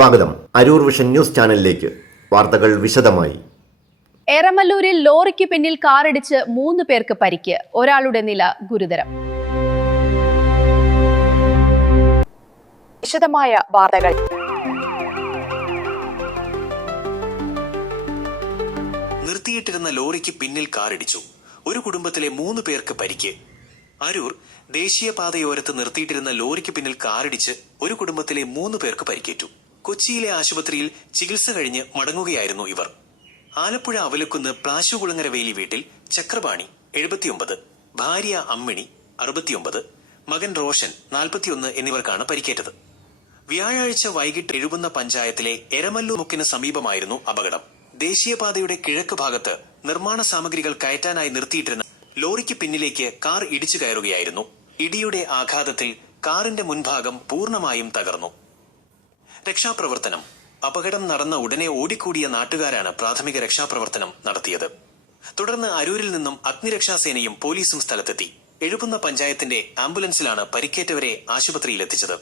സ്വാഗതം. Aroor vision news ചാനലിലേക്ക് വാർത്തകൾ വിശദമായി. എരമല്ലൂരിൽ ലോറിക്ക് പിന്നിൽ കാറിടിച്ച് 3 പേർക്ക് പരിക്ക്. ഒരാളുടെ നില ഗുരുതരം. വിശദമായ വാർത്തകൾ. നിർത്തിയിട്ടിരുന്ന ലോറിക്ക് പിന്നിൽ കാറിടിച്ചു. ഒരു കുടുംബത്തിലെ 3 പേർക്ക് പരിക്ക്. അരൂർ ദേശീയപാതയോരത്ത് നിർത്തിയിട്ടിരുന്ന ലോറിക്ക് പിന്നിൽ കാറിടിച്ച് ഒരു കുടുംബത്തിലെ 3 പേർക്ക് പരിക്കേറ്റു. കൊച്ചിയിലെ ആശുപത്രിയിൽ ചികിത്സ കഴിഞ്ഞ് മടങ്ങുകയായിരുന്നു ഇവർ. ആലപ്പുഴ അവലക്കുന്ന് പ്ലാശുകുളങ്ങര വേലി വീട്ടിൽ ചക്രപാണി 79, ഭാര്യ അമ്മിണി 69, മകൻ റോഷൻ 41 എന്നിവർക്കാണ് പരിക്കേറ്റത്. വ്യാഴാഴ്ച വൈകിട്ട് എഴുകുന്ന പഞ്ചായത്തിലെ എരമല്ലൂർ മുക്കിന് സമീപമായിരുന്നു അപകടം. ദേശീയപാതയുടെ കിഴക്ക് ഭാഗത്ത് നിർമ്മാണ സാമഗ്രികൾ കയറ്റാനായി നിർത്തിയിട്ടിരുന്ന ലോറിക്ക് പിന്നിലേക്ക് കാർ ഇടിച്ചു കയറുകയായിരുന്നു. ഇടിയുടെ ആഘാതത്തിൽ കാറിന്റെ മുൻഭാഗം പൂർണ്ണമായും തകർന്നു. രക്ഷാപ്രവർത്തനം. അപകടം നടന്ന ഉടനെ ഓടിക്കൂടിയ നാട്ടുകാരാണ് പ്രാഥമിക രക്ഷാപ്രവർത്തനം നടത്തിയത്. തുടർന്ന് അരൂരിൽ നിന്നും അഗ്നിരക്ഷാസേനയും പോലീസും സ്ഥലത്തെത്തി. എഴുകുന്ന പഞ്ചായത്തിന്റെ ആംബുലൻസിലാണ് പരിക്കേറ്റവരെ ആശുപത്രിയിലെത്തിച്ചത്.